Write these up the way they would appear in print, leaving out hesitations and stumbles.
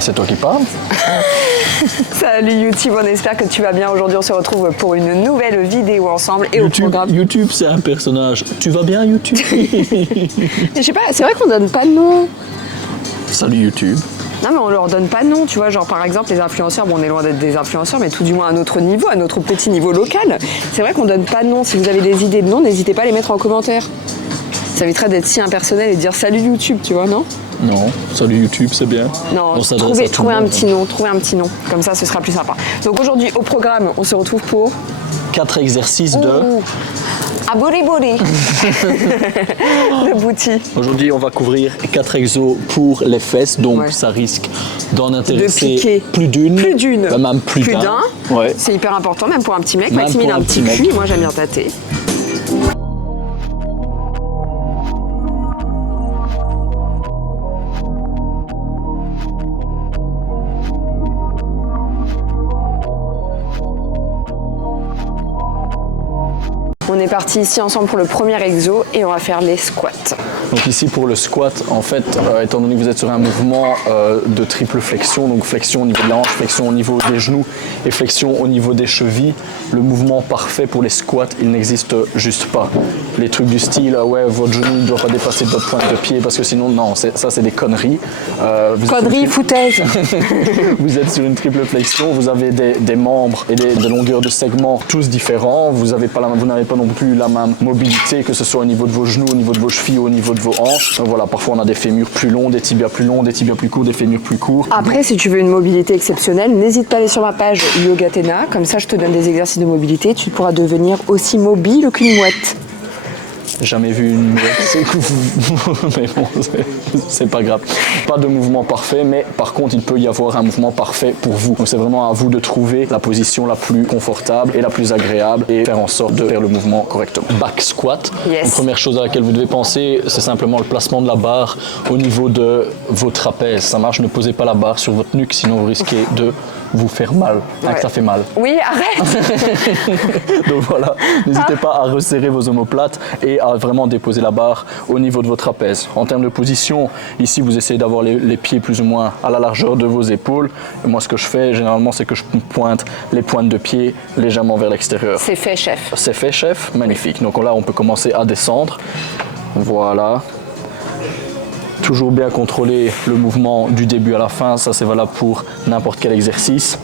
Et c'est toi qui parles. Salut YouTube, on espère que tu vas bien. Aujourd'hui, on se retrouve pour une nouvelle vidéo ensemble et YouTube, au programme. YouTube, c'est un personnage. Tu vas bien, YouTube? Je sais pas, c'est vrai qu'on donne pas de nom. Salut, YouTube. Non, mais on leur donne pas de nom, tu vois. Genre, par exemple, les influenceurs, bon, on est loin d'être des influenceurs, mais tout du moins à notre niveau, à notre petit niveau local. C'est vrai qu'on donne pas de nom. Si vous avez des idées de nom, n'hésitez pas à les mettre en commentaire. Ça éviterait d'être si impersonnel et de dire salut YouTube, tu vois, non? Non, salut YouTube, c'est bien. Non, On s'adresse à tout trouvez le un monde. petit nom, trouvez un petit nom. Comme ça, ce sera plus sympa. Donc aujourd'hui, au programme, on se retrouve pour... 4 exercices de... Ah, boli boli. Le bouti. Aujourd'hui, on va couvrir 4 exos pour les fesses, donc Ouais. ça risque d'en De intéresser piquer. plus d'une. Plus d'une. Même plus d'un. Ouais. C'est hyper important, même pour un petit mec. Même Maxime, il pour a un un petit petit cul. mec. Moi, j'aime bien tâter. On est parti ici ensemble pour le premier exo et on va faire les squats. Donc ici pour le squat, en fait, étant donné que vous êtes sur un mouvement de triple flexion, donc flexion au niveau de la hanche, flexion au niveau des genoux et flexion au niveau des chevilles, le mouvement parfait pour les squats, il n'existe juste pas. Les trucs du style, ouais, votre genou ne doit pas dépasser votre pointe de pied parce que sinon, non, ça c'est des conneries. Conneries, foutaise. Vous êtes sur une triple flexion, vous avez des membres et des longueurs de segments tous différents, vous n'avez pas non plus la même mobilité, que ce soit au niveau de vos genoux, au niveau de vos chevilles, au niveau de vos hanches. Donc voilà, parfois on a des fémurs plus longs, des tibias plus longs, des tibias plus courts, des fémurs plus courts. Après, si tu veux une mobilité exceptionnelle, n'hésite pas à aller sur ma page Yogatena. Comme ça, je te donne des exercices de mobilité. Tu pourras devenir aussi mobile qu'une mouette. Jamais vu une mouette, mais bon, c'est pas grave. Pas de mouvement parfait, mais par contre, il peut y avoir un mouvement parfait pour vous. Donc c'est vraiment à vous de trouver la position la plus confortable et la plus agréable et faire en sorte de faire le mouvement correctement. Back squat. Yes. La première chose à laquelle vous devez penser, c'est simplement le placement de la barre au niveau de vos trapèzes. Ça marche, ne posez pas la barre sur votre nuque, sinon vous risquez de vous faire mal. Ah, que ça fait mal. Oui, arrête. Donc voilà, n'hésitez pas à resserrer vos omoplates et à vraiment déposer la barre au niveau de vos trapèzes. En termes de position, ici vous essayez d'avoir les pieds plus ou moins à la largeur de vos épaules. Et moi ce que je fais généralement c'est que je pointe les pointes de pied légèrement vers l'extérieur. C'est fait, chef. C'est fait, chef, magnifique. Donc là on peut commencer à descendre. Voilà. Toujours bien contrôler le mouvement du début à la fin, ça c'est valable pour n'importe quel exercice.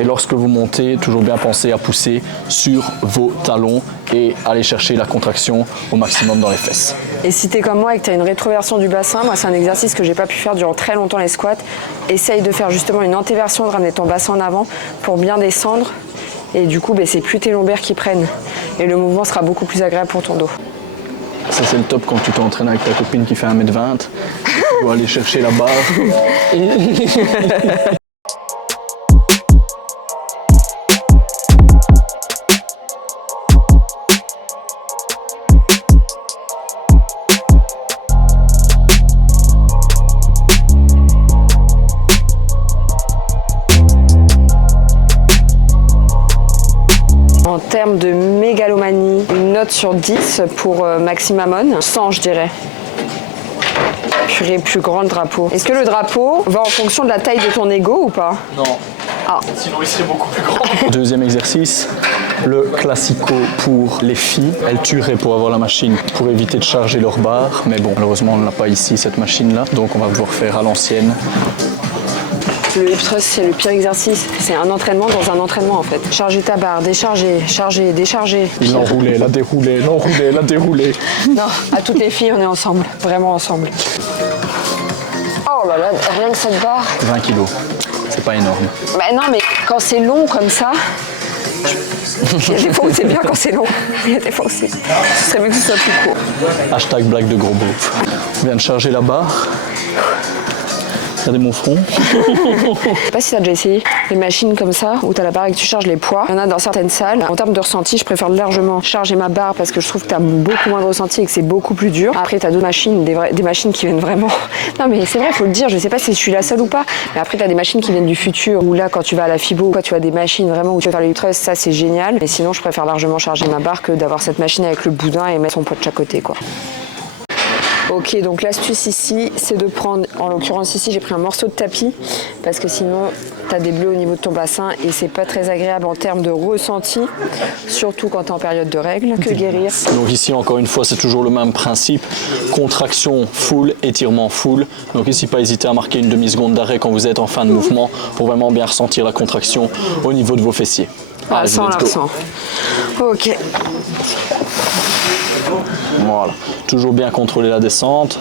Et lorsque vous montez, toujours bien penser à pousser sur vos talons et aller chercher la contraction au maximum dans les fesses. Et si t'es comme moi et que t'as une rétroversion du bassin, moi c'est un exercice que j'ai pas pu faire durant très longtemps les squats. Essaye de faire justement une antéversion, de ramener ton bassin en avant pour bien descendre. Et du coup, c'est plus tes lombaires qui prennent. Et le mouvement sera beaucoup plus agréable pour ton dos. Ça c'est le top quand tu t'entraînes avec ta copine qui fait 1m20. Tu dois aller chercher la barre. En termes de mégalomanie, une note sur 10 pour Maxime Amon. 100, je dirais. Purée, plus grand le drapeau. Est-ce que le drapeau va en fonction de la taille de ton ego ou pas? Non. Ah. Sinon il serait beaucoup plus grand. Deuxième exercice, le classico pour les filles. Elles tueraient pour avoir la machine pour éviter de charger leur barre. Mais bon, malheureusement on ne l'a pas ici cette machine là. Donc on va pouvoir faire à l'ancienne. Le hip thrust, c'est le pire exercice. C'est un entraînement dans un entraînement en fait. Charger ta barre, décharger, charger, décharger. Il l'enroulait, la déroulait, l'enroulait, la déroulait. Non, à toutes les filles, on est ensemble. Vraiment ensemble. Oh là là, rien que cette barre. 20 kilos, c'est pas énorme. Bah non, mais quand c'est long comme ça, il y a des fois où c'est bien quand c'est long. Il y a des fois où ce serait mieux que ce soit plus court. Hashtag blague de gros beauf. On vient de charger la barre. Regardez mon front. Je sais pas si t'as déjà essayé des machines comme ça où t'as la barre et que tu charges les poids. Il y en a dans certaines salles. En termes de ressenti, je préfère largement charger ma barre parce que je trouve que t'as beaucoup moins de ressenti et que c'est beaucoup plus dur. Après, t'as d'autres machines, des machines qui viennent vraiment. Non, mais c'est vrai, faut le dire. Je sais pas si je suis la seule ou pas. Mais après, t'as des machines qui viennent du futur où là, quand tu vas à la FIBO, quoi, tu as des machines vraiment où tu peux faire le hip thrust. Ça, c'est génial. Mais sinon, je préfère largement charger ma barre que d'avoir cette machine avec le boudin et mettre son poids de chaque côté, quoi. Ok, donc l'astuce ici, c'est de prendre, en l'occurrence ici, j'ai pris un morceau de tapis, parce que sinon, tu as des bleus au niveau de ton bassin et c'est pas très agréable en termes de ressenti, surtout quand tu es en période de règles, que guérir. Donc ici, encore une fois, c'est toujours le même principe. Contraction full, étirement full. Donc ici, pas hésiter à marquer une demi-seconde d'arrêt quand vous êtes en fin de mouvement pour vraiment bien ressentir la contraction au niveau de vos fessiers. Ah, ça, on la ressent. Ok. Voilà. Toujours bien contrôler la descente.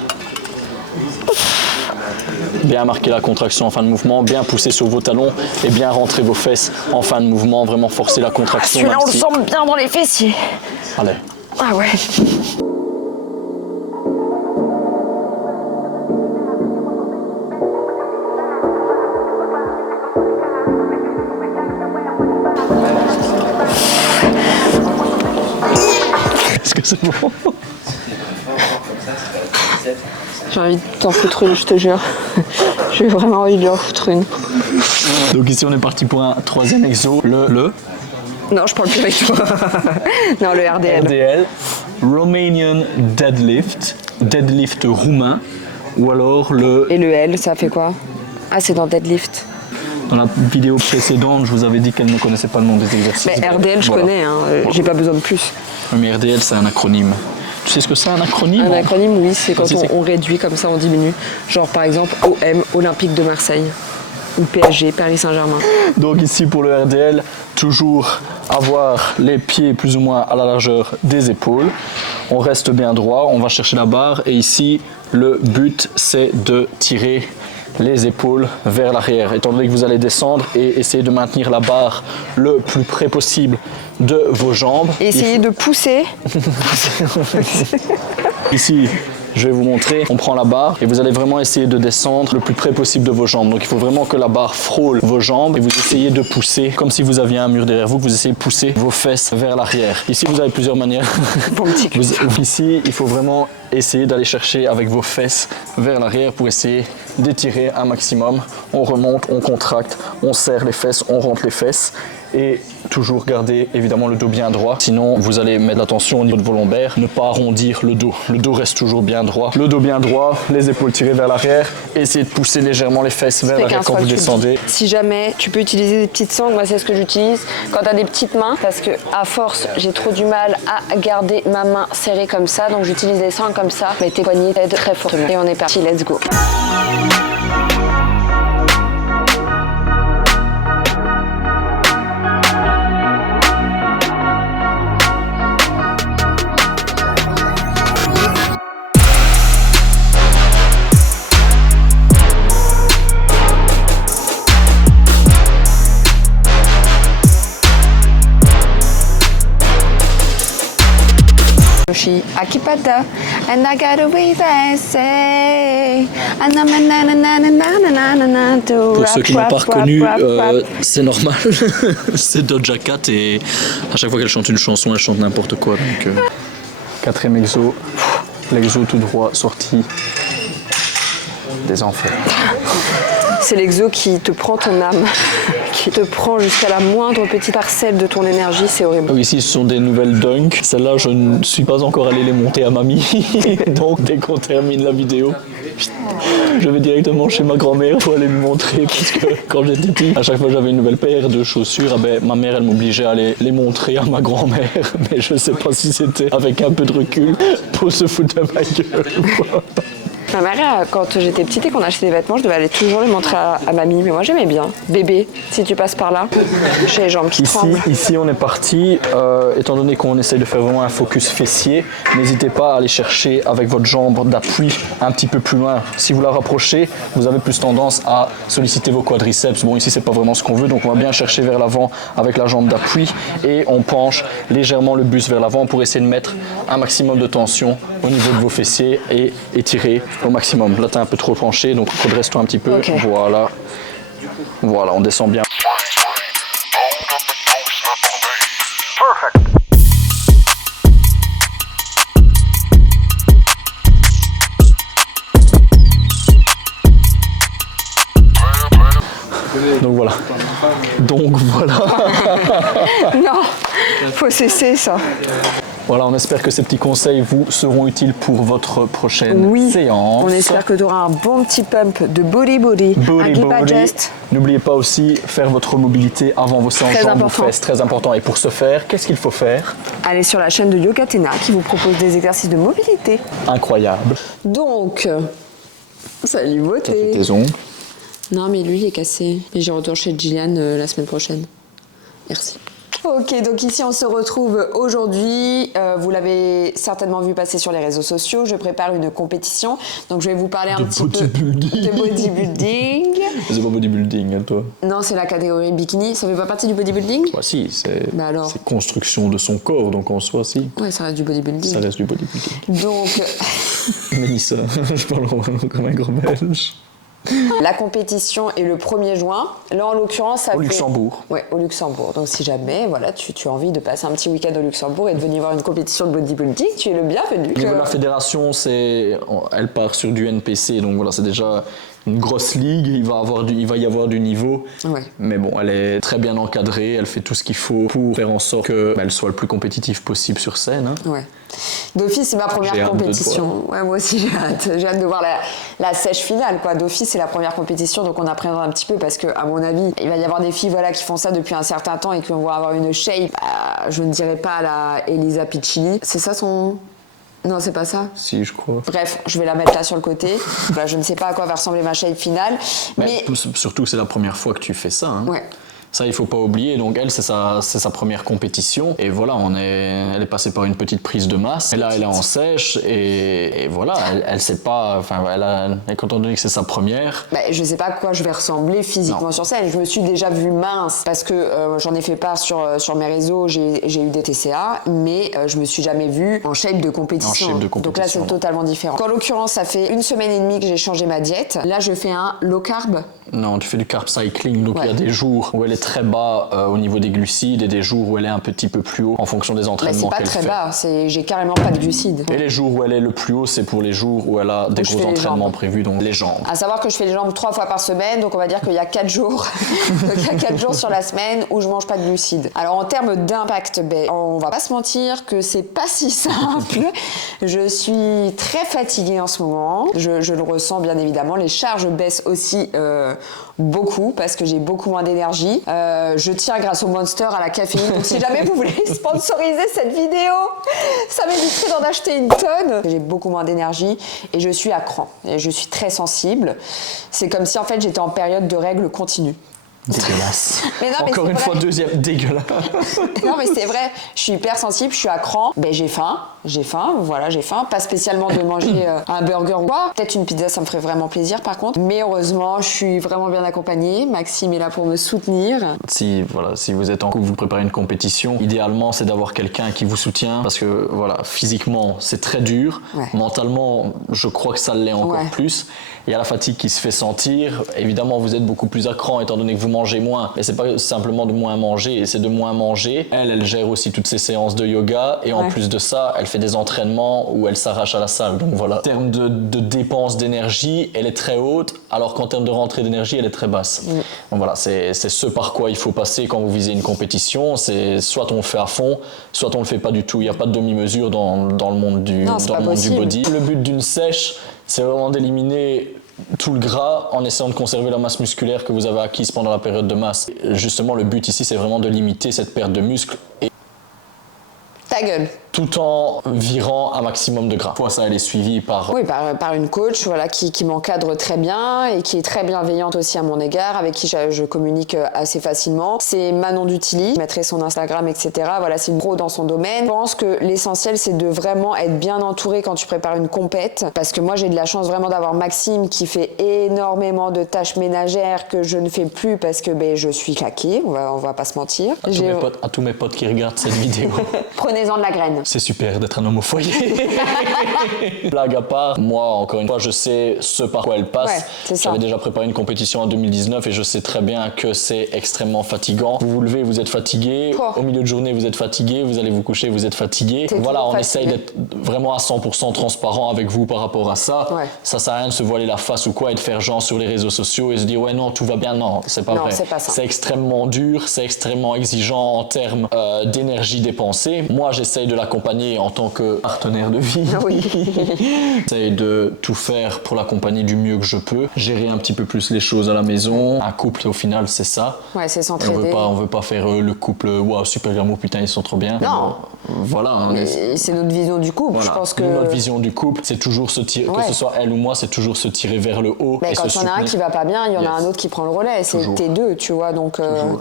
Bien marquer la contraction en fin de mouvement, bien pousser sur vos talons et bien rentrer vos fesses en fin de mouvement, vraiment forcer la contraction. Celui-là, on le sent bien dans les fessiers. Allez. Ah ouais. Est-ce que c'est bon? J'ai envie de t'en foutre une, je te jure. J'ai vraiment envie de lui en foutre une. Donc ici on est parti pour un troisième exo, le Non, je parle plus avec toi. Non, le RDL. RDL, Romanian Deadlift, deadlift roumain, ou alors le... Et le L, ça fait quoi? Ah, c'est dans Deadlift. Dans la vidéo précédente, je vous avais dit qu'elle ne connaissait pas le nom des exercices. Mais RDL, je connais, hein. J'ai pas besoin de plus. Mais RDL, c'est un acronyme. Tu sais ce que c'est un acronyme? Un acronyme, oui, c'est quand C'est- on réduit comme ça, on diminue. Genre par exemple OM, Olympique de Marseille. Ou PSG, Paris Saint-Germain. Donc ici pour le RDL, toujours avoir les pieds plus ou moins à la largeur des épaules. On reste bien droit, on va chercher la barre et ici le but c'est de tirer les épaules vers l'arrière. Étant donné que vous allez descendre et essayer de maintenir la barre le plus près possible de vos jambes. Et essayer de pousser. Ici, je vais vous montrer, on prend la barre et vous allez vraiment essayer de descendre le plus près possible de vos jambes. Donc il faut vraiment que la barre frôle vos jambes et vous essayez de pousser comme si vous aviez un mur derrière vous, que vous essayez de pousser vos fesses vers l'arrière. Ici, vous avez plusieurs manières. Bon petit cul. Ici, il faut vraiment essayer d'aller chercher avec vos fesses vers l'arrière pour essayer d'étirer un maximum. On remonte, on contracte, on serre les fesses, on rentre les fesses. Et toujours garder évidemment le dos bien droit, sinon vous allez mettre l'attention au niveau de vos lombaires, ne pas arrondir le dos. Le dos reste toujours bien droit. Le dos bien droit, les épaules tirées vers l'arrière, essayez de pousser légèrement les fesses vers l'arrière quand vous descendez. Si jamais tu peux utiliser des petites sangles, moi c'est ce que j'utilise quand tu as des petites mains, parce que à force j'ai trop du mal à garder ma main serrée comme ça, donc j'utilise des sangles comme ça, mais tes poignets t'aident très fortement. Et on est parti, let's go. Akipada, and I got away that say. Pour ceux qui n'ont pas reconnu, c'est normal. C'est Doja Cat et à chaque fois qu'elle chante une chanson, elle chante n'importe quoi. Donc, quatrième exo, l'exo tout droit sorti des enfers. C'est l'exo qui te prend ton âme, qui te prend jusqu'à la moindre petite parcelle de ton énergie, c'est horrible. Donc ici, ce sont des nouvelles dunks. Celles-là, je ne suis pas encore allé les monter à mamie. Donc, dès qu'on termine la vidéo, je vais directement chez ma grand-mère pour aller lui montrer. Parce que quand j'étais petit, à chaque fois que j'avais une nouvelle paire de chaussures, ma mère, elle m'obligeait à aller les montrer à ma grand-mère. Mais je ne sais pas si c'était avec un peu de recul pour se foutre de ma gueule ou pas. Ma mère, quand j'étais petite et qu'on achetait des vêtements, je devais aller toujours les montrer à mamie. Mais moi, j'aimais bien. Bébé, si tu passes par là, j'ai les jambes qui tremblent. Ici, on est parti. Étant donné qu'on essaye de faire vraiment un focus fessier, n'hésitez pas à aller chercher avec votre jambe d'appui un petit peu plus loin. Si vous la rapprochez, vous avez plus tendance à solliciter vos quadriceps. Bon, ici, c'est pas vraiment ce qu'on veut, donc on va bien chercher vers l'avant avec la jambe d'appui et on penche légèrement le buste vers l'avant pour essayer de mettre un maximum de tension au niveau de vos fessiers et étirer au maximum. Là, tu es un peu trop penché, donc redresse-toi un petit peu. Okay. Voilà. Voilà, on descend bien. Donc voilà. Donc voilà. Non, faut cesser ça. Voilà, on espère que ces petits conseils vous seront utiles pour votre prochaine séance. On espère que tu auras un bon petit pump de body, un grip adjust. N'oubliez pas aussi faire votre mobilité avant vos séances jambes ou fesses, très important. Et pour ce faire, qu'est-ce qu'il faut faire? Allez sur la chaîne de Yogatena qui vous propose des exercices de mobilité. Incroyable. Donc, salut beauté. T'as fait tes ongles? Non, mais lui, il est cassé. Et je retourne chez Gillian la semaine prochaine. Merci. Ok, donc ici on se retrouve aujourd'hui. Vous l'avez certainement vu passer sur les réseaux sociaux. Je prépare une compétition. Donc je vais vous parler un petit peu de bodybuilding. C'est pas bodybuilding, hein, toi? Non, c'est la catégorie bikini. Ça fait pas partie du bodybuilding? Bah si, c'est construction de son corps, donc en soi, si. Ouais, ça reste du bodybuilding. Ça reste du bodybuilding. Donc... Mélissa, je parle comme un gros belge. La compétition est le 1er juin. Là, en l'occurrence, ça Au Luxembourg. Ouais, au Luxembourg. Donc, si jamais, voilà, tu as envie de passer un petit week-end au Luxembourg et de venir voir une compétition de bodybuilding, tu es le bienvenu. Au niveau de la fédération, elle part sur du NPC, donc voilà, c'est déjà une grosse ligue. Il va y avoir du niveau. Ouais. Mais bon, elle est très bien encadrée. Elle fait tout ce qu'il faut pour faire en sorte qu'elle soit le plus compétitive possible sur scène. Hein. Ouais. D'office, c'est ma première compétition. Ouais, moi aussi, j'ai hâte. J'ai hâte de voir la sèche finale, quoi. D'office, c'est la première compétition, donc on apprendra un petit peu parce que, à mon avis, il va y avoir des filles, voilà, qui font ça depuis un certain temps et qui vont avoir une shape. Je ne dirais pas à la Elisa Piccini. C'est ça son... Non, c'est pas ça. Si, je crois. Bref, je vais la mettre là sur le côté. Voilà, je ne sais pas à quoi va ressembler ma shape finale. Mais... Surtout, c'est la première fois que tu fais ça. Hein. Ouais. Ça, il faut pas oublier. Donc, elle, c'est sa première compétition. Et voilà, elle est passée par une petite prise de masse. Et là, elle est en sèche. Et voilà, elle sait pas... Enfin, étant donné que c'est sa première... Je sais pas à quoi je vais ressembler physiquement sur scène. Je me suis déjà vue mince parce que j'en ai fait part sur mes réseaux. J'ai eu des TCA. Mais je me suis jamais vue en shape de compétition. Donc là, c'est totalement différent. En l'occurrence, ça fait 1 semaine et demie que j'ai changé ma diète. Là, je fais un low carb. Non, tu fais du carb cycling. Donc, il y a des jours où elle est très bas au niveau des glucides et des jours où elle est un petit peu plus haut en fonction des entraînements qu'elle fait. C'est pas très bas, j'ai carrément pas de glucides. Et les jours où elle est le plus haut, c'est pour les jours où elle a des gros entraînements prévus, donc les jambes. À savoir que je fais les jambes 3 fois par semaine, donc on va dire qu'il y a 4 jours. Donc il y a 4 jours sur la semaine où je mange pas de glucides. Alors en termes d'impact, on va pas se mentir que c'est pas si simple. Je suis très fatiguée en ce moment. Je le ressens bien évidemment. Les charges baissent aussi beaucoup parce que j'ai beaucoup moins d'énergie. Je tiens grâce au Monster à la caféine. Donc si jamais vous voulez sponsoriser cette vidéo, ça m'éviterait d'en acheter une tonne. J'ai beaucoup moins d'énergie et je suis à cran. Et je suis très sensible. C'est comme si en fait j'étais en période de règles continue. Dégueulasse. Mais non, encore une fois, deuxième, dégueulasse. Non mais c'est vrai, je suis hyper sensible, je suis à cran. J'ai faim, voilà, j'ai faim. Pas spécialement de manger un burger ou quoi. Peut-être une pizza, ça me ferait vraiment plaisir par contre. Mais heureusement, je suis vraiment bien accompagnée. Maxime est là pour me soutenir. Si vous êtes en couple, vous préparez une compétition, idéalement c'est d'avoir quelqu'un qui vous soutient parce que voilà, physiquement c'est très dur. Ouais. Mentalement, je crois que ça l'est encore plus. Il y a la fatigue qui se fait sentir. Évidemment, vous êtes beaucoup plus à cran étant donné que vous mangez moins. Mais c'est pas simplement de moins manger, c'est de moins manger. Elle gère aussi toutes ses séances de yoga et en plus de ça, elle fait des entraînements où elle s'arrache à la salle. Donc voilà, en termes de dépenses d'énergie, elle est très haute, alors qu'en termes de rentrée d'énergie, elle est très basse. Donc voilà, c'est ce par quoi il faut passer quand vous visez une compétition. C'est soit on le fait à fond, soit on le fait pas du tout. Il n'y a pas de demi-mesure dans le monde du body. Le but d'une sèche, c'est vraiment d'éliminer tout le gras en essayant de conserver la masse musculaire que vous avez acquise pendant la période de masse. Justement, le but ici, c'est vraiment de limiter cette perte de muscle. Ta gueule. Tout en virant un maximum de gras. Ça, elle est suivie par une coach qui m'encadre très bien et qui est très bienveillante aussi à mon égard, avec qui je communique assez facilement. C'est Manon Dutily, je mettrai son Instagram, etc. Voilà, c'est une pro dans son domaine. Je pense que l'essentiel, c'est de vraiment être bien entouré quand tu prépares une compète, parce que moi, j'ai de la chance vraiment d'avoir Maxime qui fait énormément de tâches ménagères que je ne fais plus parce que je suis claquée, on va pas se mentir. À tous mes potes qui regardent cette vidéo. Prenez-en de la graine. C'est super d'être un homme au foyer. Blague à part, moi, encore une fois, je sais ce par quoi elle passe. J'avais déjà préparé une compétition en 2019 et je sais très bien que c'est extrêmement fatigant. Vous vous levez, vous êtes fatigué. Au milieu de journée, vous êtes fatigué. Vous allez vous coucher, vous êtes fatigué. Voilà, on essaye d'être vraiment à 100% transparent avec vous par rapport à ça. Ça sert à rien de se voiler la face ou quoi et de faire genre sur les réseaux sociaux et se dire ouais non, tout va bien. Non, c'est pas vrai. C'est extrêmement dur, c'est extrêmement exigeant en termes d'énergie dépensée. Moi, j'essaye de la l'accompagner en tant que partenaire de vie. Oui. J'essaie de tout faire pour l'accompagner du mieux que je peux. Gérer un petit peu plus les choses à la maison. Un couple, au final, c'est ça. Ouais, c'est s'entraider. On veut pas faire le couple, waouh, super glamour, putain, ils sont trop bien. Non. Voilà. Et c'est notre vision du couple. Voilà. Je pense que Notre vision du couple, c'est toujours se tirer, que ce soit elle ou moi, c'est toujours se tirer vers le haut. Mais et quand se il y en a un soutenir. qui va pas bien, il y en a un autre qui prend le relais. C'est Toujours. tes deux, tu vois. Donc,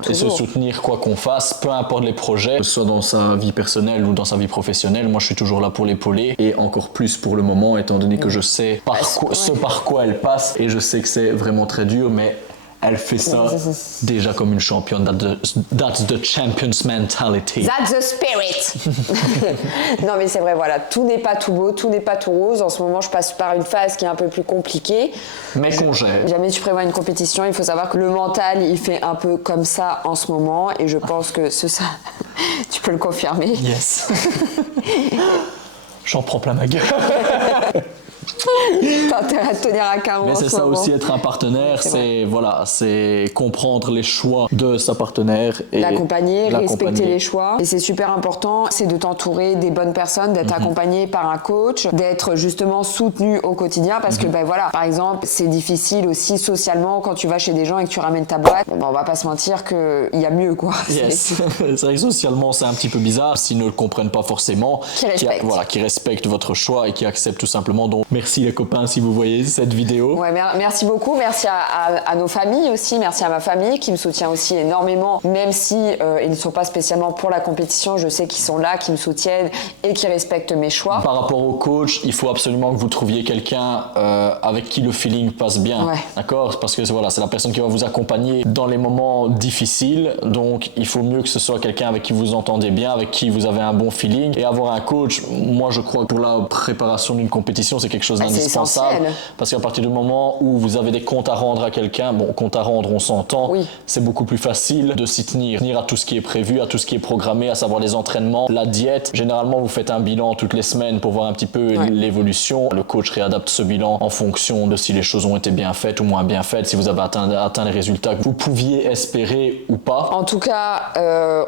Et se soutenir quoi qu'on fasse, peu importe les projets, que ce soit dans sa vie personnelle ou dans sa vie professionnelle. Moi, je suis toujours là pour l'épauler et encore plus pour le moment, étant donné que je sais ce par quoi elle passe et je sais que c'est vraiment très dur, mais elle fait ça déjà comme une championne. That's the champion's mentality. That's the spirit. Non mais c'est vrai, voilà, tout n'est pas tout beau, tout n'est pas tout rose. En ce moment, je passe par une phase qui est un peu plus compliquée. Mais qu'on gère. Jamais tu prévois une compétition, il faut savoir que le mental, il fait un peu comme ça en ce moment. Et je pense que ça, tu peux le confirmer. Yes. J'en prends plein ma gueule. T'as intérêt à te tenir à carreau. Mais en c'est ce ça moment. aussi, être un partenaire, c'est comprendre les choix de sa partenaire et l'accompagner, respecter les choix. Et c'est super important, c'est de t'entourer des bonnes personnes, d'être accompagné par un coach, d'être justement soutenu au quotidien parce que ben voilà, par exemple, c'est difficile aussi socialement quand tu vas chez des gens et que tu ramènes ta boîte. Bon, ben, on va pas se mentir qu'il y a mieux quoi. Yes. C'est vrai que socialement c'est un petit peu bizarre s'ils ne le comprennent pas forcément, qui respectent votre choix et qui acceptent tout simplement. Donc merci les copains si vous voyez cette vidéo. Ouais, merci beaucoup, merci à nos familles aussi, merci à ma famille qui me soutient aussi énormément, même si ils ne sont pas spécialement pour la compétition, je sais qu'ils sont là, qui me soutiennent et qui respectent mes choix. Par rapport au coach, il faut absolument que vous trouviez quelqu'un avec qui le feeling passe bien, d'accord? Parce que voilà, c'est la personne qui va vous accompagner dans les moments difficiles, donc il faut mieux que ce soit quelqu'un avec qui vous entendez bien, avec qui vous avez un bon feeling. Et avoir un coach, moi je crois que pour la préparation d'une compétition, c'est quelque chose d'indispensable. Parce qu'à partir du moment où vous avez des comptes à rendre à quelqu'un, bon, comptes à rendre, on s'entend, c'est beaucoup plus facile de s'y tenir à tout ce qui est prévu, à tout ce qui est programmé, à savoir les entraînements, la diète. Généralement, vous faites un bilan toutes les semaines pour voir un petit peu l'évolution. Le coach réadapte ce bilan en fonction de si les choses ont été bien faites ou moins bien faites, si vous avez atteint les résultats que vous pouviez espérer ou pas. En tout cas,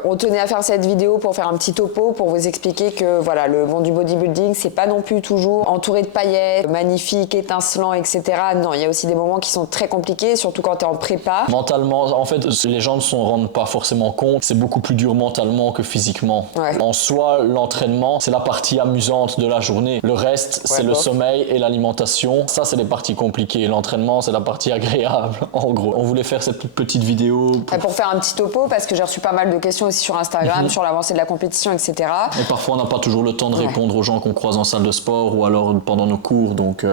on tenait à faire cette vidéo pour faire un petit topo, pour vous expliquer que voilà, le monde du bodybuilding, c'est pas non plus toujours entouré de paillettes, magnifique, étincelant, etc. Non, il y a aussi des moments qui sont très compliqués, surtout quand tu es en prépa. Mentalement, en fait, les gens ne s'en rendent pas forcément compte. C'est beaucoup plus dur mentalement que physiquement. En soi, l'entraînement, c'est la partie amusante de la journée. Le reste, c'est le sommeil et l'alimentation. Ça, c'est les parties compliquées. L'entraînement, c'est la partie agréable, en gros. On voulait faire cette petite vidéo pour faire un petit topo, parce que j'ai reçu pas mal de questions aussi sur Instagram, sur l'avancée de la compétition, etc. Et parfois, on n'a pas toujours le temps de répondre aux gens qu'on croise en salle de sport ou alors pendant nos cours. Donc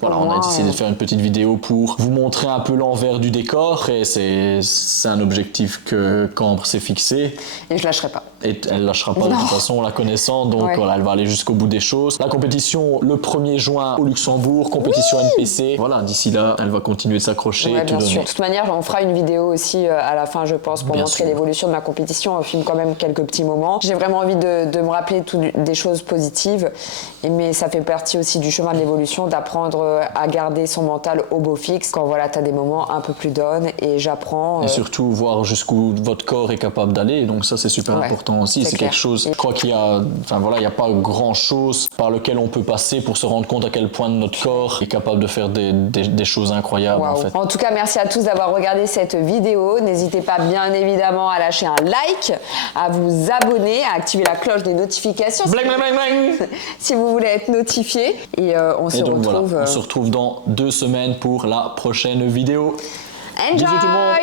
voilà, on a décidé de faire une petite vidéo pour vous montrer un peu l'envers du décor. Et c'est un objectif que Cambre s'est fixé. Et je lâcherai pas. Et elle lâchera pas de toute façon, la connaissant. Donc voilà, elle va aller jusqu'au bout des choses. La compétition le 1er juin au Luxembourg, compétition NPC. Voilà, d'ici là, elle va continuer de s'accrocher et tout donner. De toute manière, on fera une vidéo aussi à la fin, je pense, pour montrer l'évolution de ma compétition. On filme quand même quelques petits moments. J'ai vraiment envie de me rappeler des choses positives. Mais ça fait partie aussi du chemin de l'évolution, d'apprendre à garder son mental au beau fixe quand voilà, tu as des moments un peu plus down. Et j'apprends. Et surtout, voir jusqu'où votre corps est capable d'aller. Donc ça, c'est super important aussi. C'est quelque chose. Je crois qu'il y a, il y a pas grand chose par lequel on peut passer pour se rendre compte à quel point notre corps est capable de faire des choses incroyables. En fait. En tout cas, merci à tous d'avoir regardé cette vidéo. N'hésitez pas bien évidemment à lâcher un like, à vous abonner, à activer la cloche des notifications. Bling, bling, bling, bling. Si vous voulez être notifié. Et on se retrouve. On se retrouve dans 2 semaines pour la prochaine vidéo. Enjoy! Bisous tout le monde.